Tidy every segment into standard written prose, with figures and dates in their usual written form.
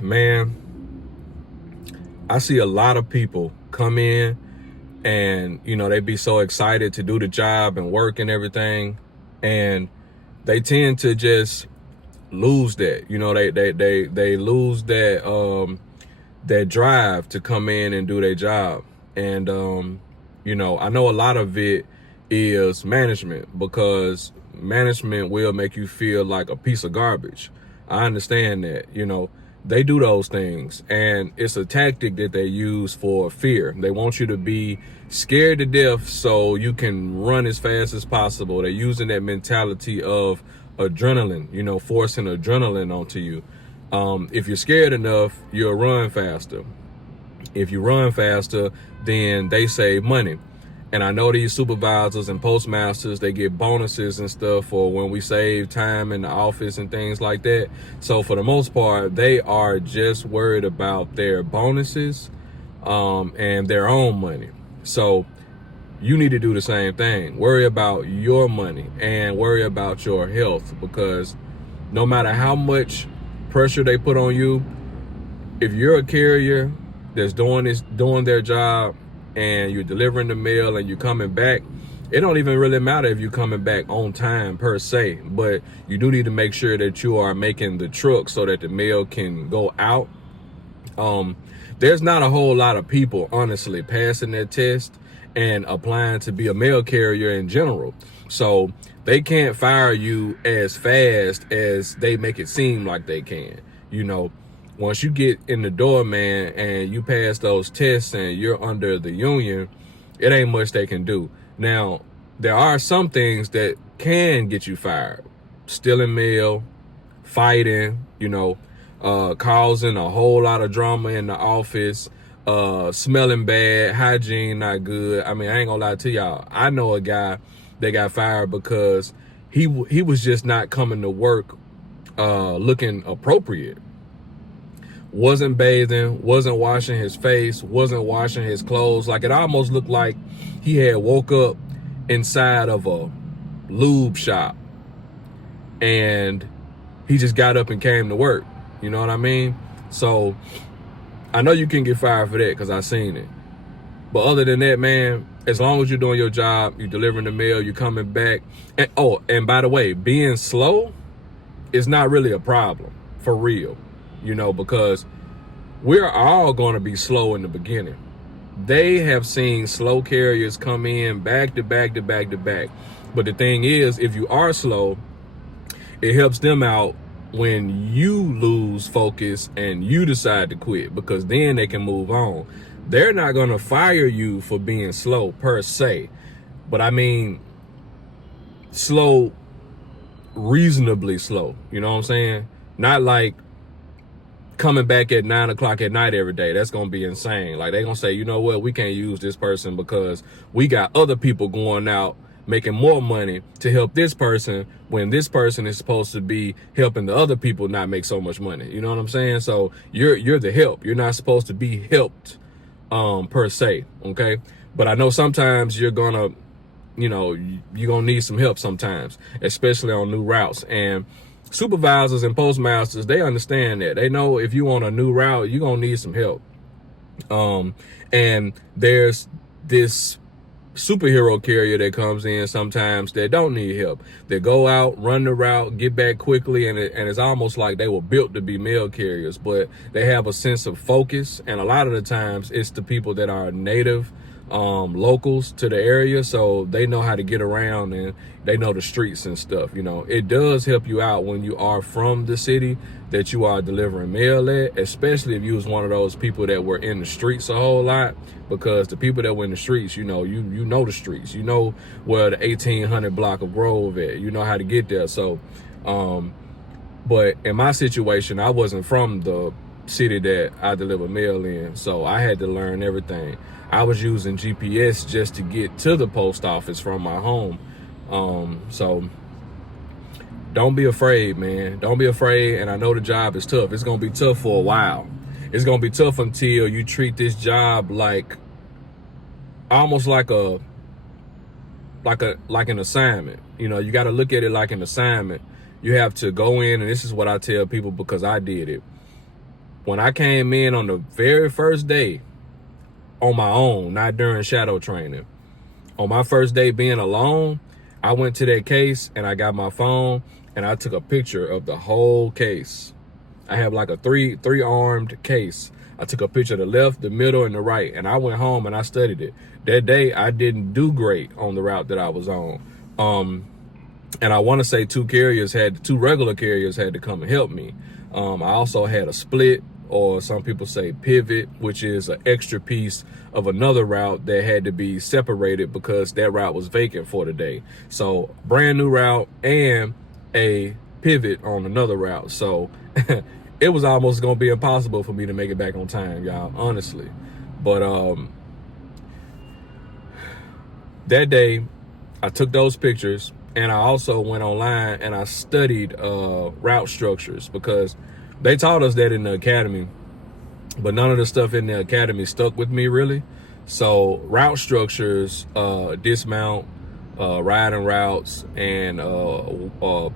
Man, I see a lot of people come in and, they be so excited to do the job and work and everything. And they tend to just lose that. They lose that drive to come in and do their job. And, I know a lot of it is management, because management will make you feel like a piece of garbage. I understand that. They do those things, and it's a tactic that they use for fear. They want you to be scared to death so you can run as fast as possible. They're using that mentality of adrenaline, forcing adrenaline onto you. If you're scared enough, you'll run faster. If you run faster, then they save money. And I know these supervisors and postmasters, they get bonuses and stuff for when we save time in the office and things like that. So for the most part, they are just worried about their bonuses and their own money. So you need to do the same thing. Worry about your money and worry about your health, because no matter how much pressure they put on you, if you're a carrier that's doing their job, and you're delivering the mail and you're coming back, it don't even really matter if you're coming back on time per se, but you do need to make sure that you are making the truck so that the mail can go out. There's not a whole lot of people, honestly, passing their test and applying to be a mail carrier in general. So they can't fire you as fast as they make it seem like they can. Once you get in the door, man, and you pass those tests and you're under the union, it ain't much they can do. Now, there are some things that can get you fired. Stealing mail, fighting, causing a whole lot of drama in the office, smelling bad, hygiene not good. I mean, I ain't gonna lie to y'all. I know a guy that got fired because he was just not coming to work looking appropriate. Wasn't bathing, wasn't washing his face, wasn't washing his clothes. Like, it almost looked like he had woke up inside of a lube shop and he just got up and came to work. You know what I mean? So I know you can get fired for that because I seen it. But other than that, man, as long as you're doing your job, you're delivering the mail, you're coming back. And by the way, being slow is not really a problem, for real. Because we're all going to be slow in the beginning. They have seen slow carriers come in back to back to back to back. But the thing is, if you are slow, it helps them out when you lose focus and you decide to quit, because then they can move on. They're not going to fire you for being slow per se. But I mean, slow, reasonably slow. You know what I'm saying? Not like coming back at 9 o'clock at night every day. That's going to be insane. Like, they're going to say, you know what, we can't use this person because we got other people going out making more money to help this person when this person is supposed to be helping the other people not make so much money. You know what I'm saying? So you're the help. You're not supposed to be helped per se. Okay. But I know sometimes you're going to, you're going to need some help sometimes, especially on new routes. And supervisors and postmasters, they understand that. They know if you on a new route, you're going to need some help. And there's this superhero carrier that comes in sometimes that don't need help. They go out, run the route, get back quickly, and it's almost like they were built to be mail carriers, but they have a sense of focus. And a lot of the times it's the people that are native locals to the area, so they know how to get around and they know the streets and stuff. It does help you out when you are from the city that you are delivering mail at, especially if you was one of those people that were in the streets a whole lot, because the people that were in the streets, you know the streets, where the 1800 block of Grove at, you know how to get there. So but in my situation, I wasn't from the city that I deliver mail in, so I had to learn everything. I was using GPS just to get to the post office from my home. So don't be afraid, man. Don't be afraid. And I know the job is tough. It's going to be tough for a while. It's going to be tough until you treat this job like almost like an assignment. You got to look at it like an assignment. You have to go in, and this is what I tell people because I did it. when I came in on the very first day on my own, not during shadow training, on my first day being alone, I went to that case and I got my phone and I took a picture of the whole case. I have like a three-armed case. I took a picture of the left, the middle, and the right, and I went home and I studied it. That day, I didn't do great on the route that I was on. And I want to say two regular carriers had to come and help me. I also had a split, or some people say pivot, which is an extra piece of another route that had to be separated because that route was vacant for the day. So brand new route and a pivot on another route. So it was almost gonna be impossible for me to make it back on time, y'all, honestly. But that day I took those pictures, and I also went online and I studied route structures, because they taught us that in the academy, but none of the stuff in the academy stuck with me really. So route structures, dismount, riding routes, and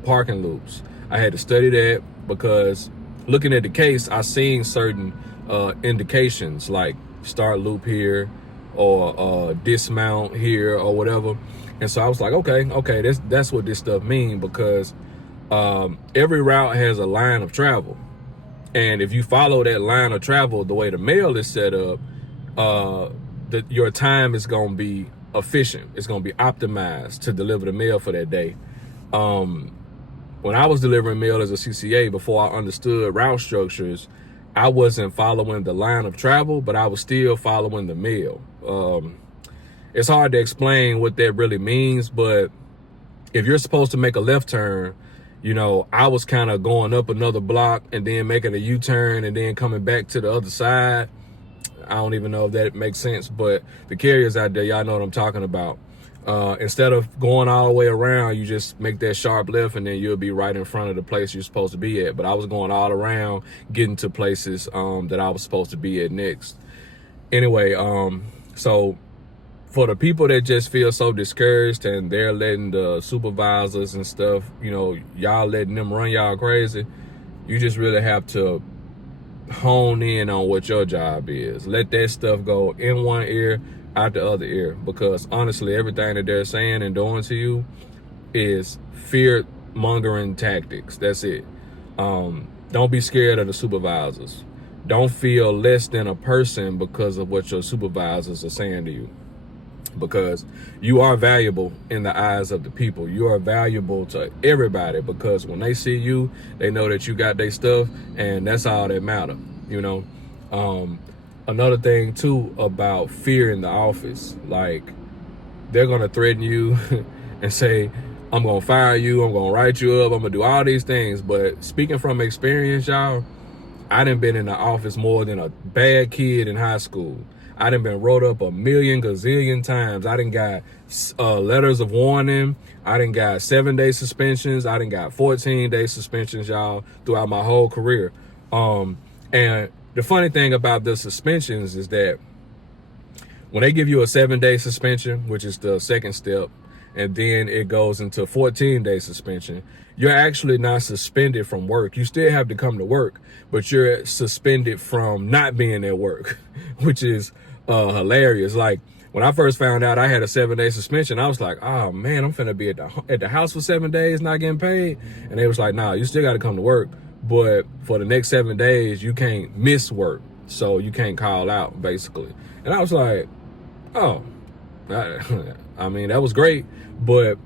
parking loops, I had to study that, because looking at the case, I seen certain indications like start loop here, or dismount here, or whatever. And so I was like, okay, that's what this stuff means, because every route has a line of travel. And if you follow that line of travel, the way the mail is set up, your time is going to be efficient. It's going to be optimized to deliver the mail for that day. When I was delivering mail as a CCA, before I understood route structures, I wasn't following the line of travel, but I was still following the mail. It's hard to explain what that really means, but if you're supposed to make a left turn, you know, I was kind of going up another block and then making a U-turn and then coming back to the other side. I don't even know if that makes sense, but the carriers out there, y'all know what I'm talking about. Instead of going all the way around, you just make that sharp left and then you'll be right in front of the place you're supposed to be at. But I was going all around, getting to places that I was supposed to be at next. Anyway, so for the people that just feel so discouraged and they're letting the supervisors and stuff, you know, y'all letting them run y'all crazy, you just really have to hone in on what your job is. Let that stuff go in one ear, out the other ear, because honestly, everything that they're saying and doing to you is fear-mongering tactics. That's it. Don't be scared of the supervisors. Don't feel less than a person because of what your supervisors are saying to you, because you are valuable in the eyes of the people. You are valuable to everybody, because when they see you, they know that you got their stuff, and that's all that matter, you know. Another thing too about fear in the office, like they're gonna threaten you and say, I'm gonna fire you, I'm gonna write you up, I'm gonna do all these things. But speaking from experience, y'all, I done been in the office more than a bad kid in high school. I done been wrote up a million gazillion times. I done got letters of warning. I done got 7-day suspensions. I done got 14-day suspensions, y'all, throughout my whole career. And the funny thing about the suspensions is that when they give you a 7-day suspension, which is the second step, and then it goes into 14-day suspension, you're actually not suspended from work. You still have to come to work, but you're suspended from not being at work, which is hilarious. Like when I first found out I had a 7-day suspension, I was like, oh man, I'm finna be at the house for 7 days not getting paid. And they was like, nah, you still got to come to work, but for the next 7 days you can't miss work, so you can't call out, basically. And I was like, oh, I mean, that was great, but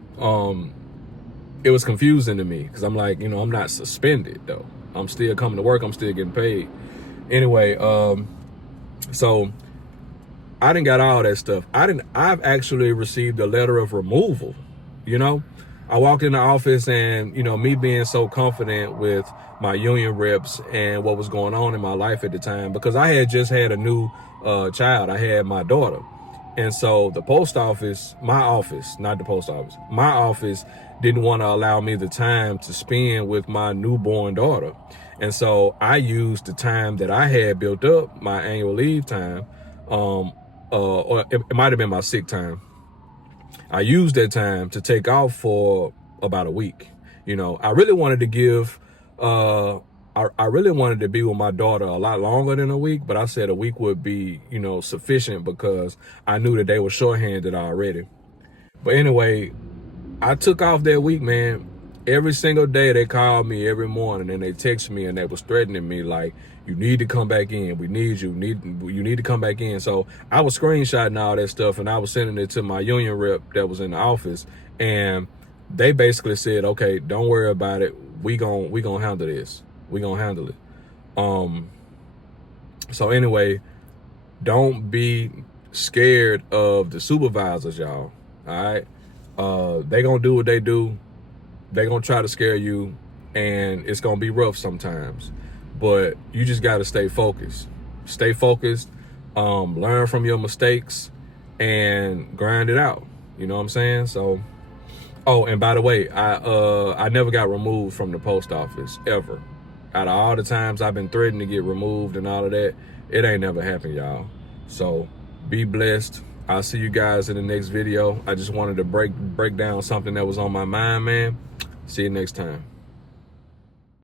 it was confusing to me, because I'm like, you know, I'm not suspended though. I'm still coming to work, I'm still getting paid. Anyway, so I done got all that stuff. I've actually received a letter of removal, you know. I walked in the office, and, you know, me being so confident with my union reps and what was going on in my life at the time, because I had just had a new child. I had my daughter. And so the post office, my office, not the post office, my office didn't want to allow me the time to spend with my newborn daughter. And so I used the time that I had built up, my annual leave time, or it might have been my sick time. I used that time to take off for about a week. You know, I really wanted to give I really wanted to be with my daughter a lot longer than a week, but I said a week would be, you know, sufficient because I knew that they were shorthanded already. But anyway, I took off that week, man. Every single day they called me every morning and they texted me and they was threatening me like, you need to come back in. We need you. You need to come back in. So I was screenshotting all that stuff and I was sending it to my union rep that was in the office. And they basically said, okay, don't worry about it. We gonna handle this. We gonna handle it. So anyway, don't be scared of the supervisors, y'all. All right. They gonna do what they do. They gonna try to scare you, and it's gonna be rough sometimes. But you just gotta stay focused. Stay focused. Learn from your mistakes and grind it out. You know what I'm saying? So, oh, and by the way, I never got removed from the post office ever. Out of all the times I've been threatened to get removed and all of that, it ain't never happened, y'all. So be blessed. I'll see you guys in the next video. I just wanted to break down something that was on my mind, man. See you next time.